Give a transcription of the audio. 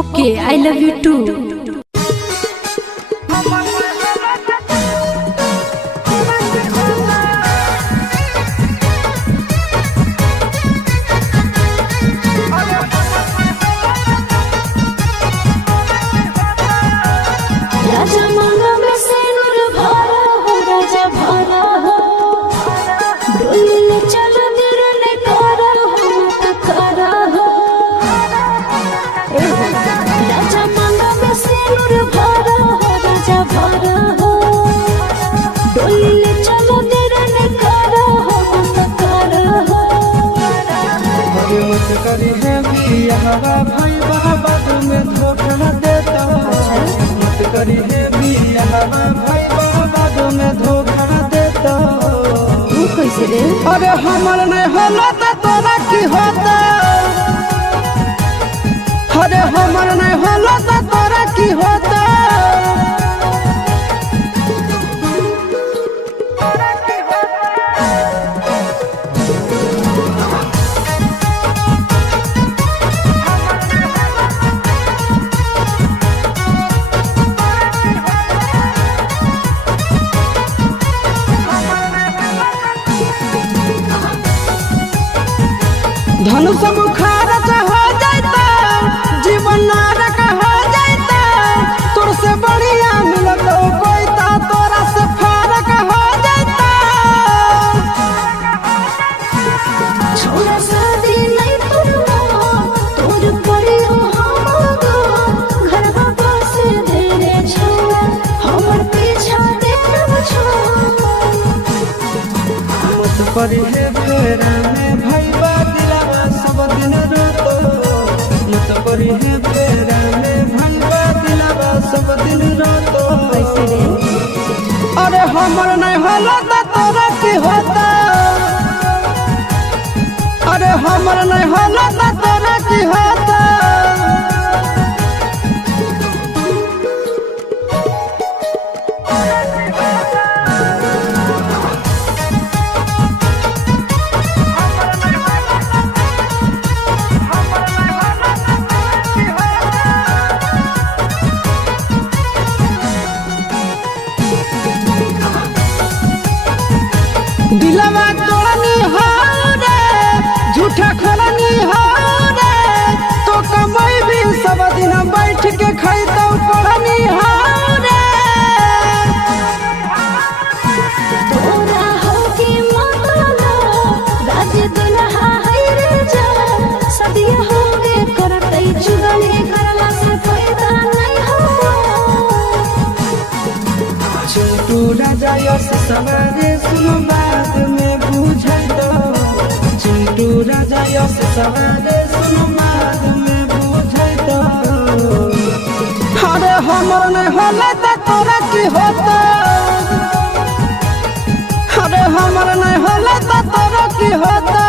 Okay, I love you too. राजा मांगा में सिंदूर भरा हो, राजा भरा हो, डोली चलो तिरने करा हो, मत करा हो। राजा मांगा में सिंदूर भरा हो, राजा भरा हो, डोली चलो तिरने करा हो, मत करा हो। मत करी है बियाहवा भाई बहाबद में धोखा देता। मत करी है बियाहवा भाई बहाबद में धोखा देता। तू कैसे रे? अरे हमर नहीं होला तो तोरा की होता। अरे हमर नहीं होला तो तोरा की होता। धनुष बुखार हो जाता, जीवन नरक हो जाता। तोर से बढ़िया मिलत पैता, तोरा से फरक हो जाता। छोड़ा शादी नहीं तुरवा, तोर पड़ी हो हमको। घर बाबा से तेरे छोड़ा, हमर पीछा देखब छोड़ा। मत पड़ी है फेरा में भैया दिलावा सब दिन रोतो। मत पड़ी है फेरा में भैया दिलावा सब दिन रोतो। कैसे रे? अरे हमर नहीं होला तो तोरा की होता। अरे हमर नहीं होला तो तोरा की होता। दिलवा तोड़नी हो रे, झूठा खोलनी हो रे। तो कमाई भी सब दिन बैठ के खैतो पढ़नी हो रे। तोरा होके माला, राज दुल्हा है रे जा। सदिया होगे करतै चुगली, करला से फायदा नहीं हो। चिंटू राजा यश सवारे सुनो बाद में बुझाई दो। चिंटू राजा यश सवारे सुनो बाद में बुझाई दो। अरे हमर नहीं होला तो तोरा की होता। अरे हमर नहीं होला तो तोरा की होता।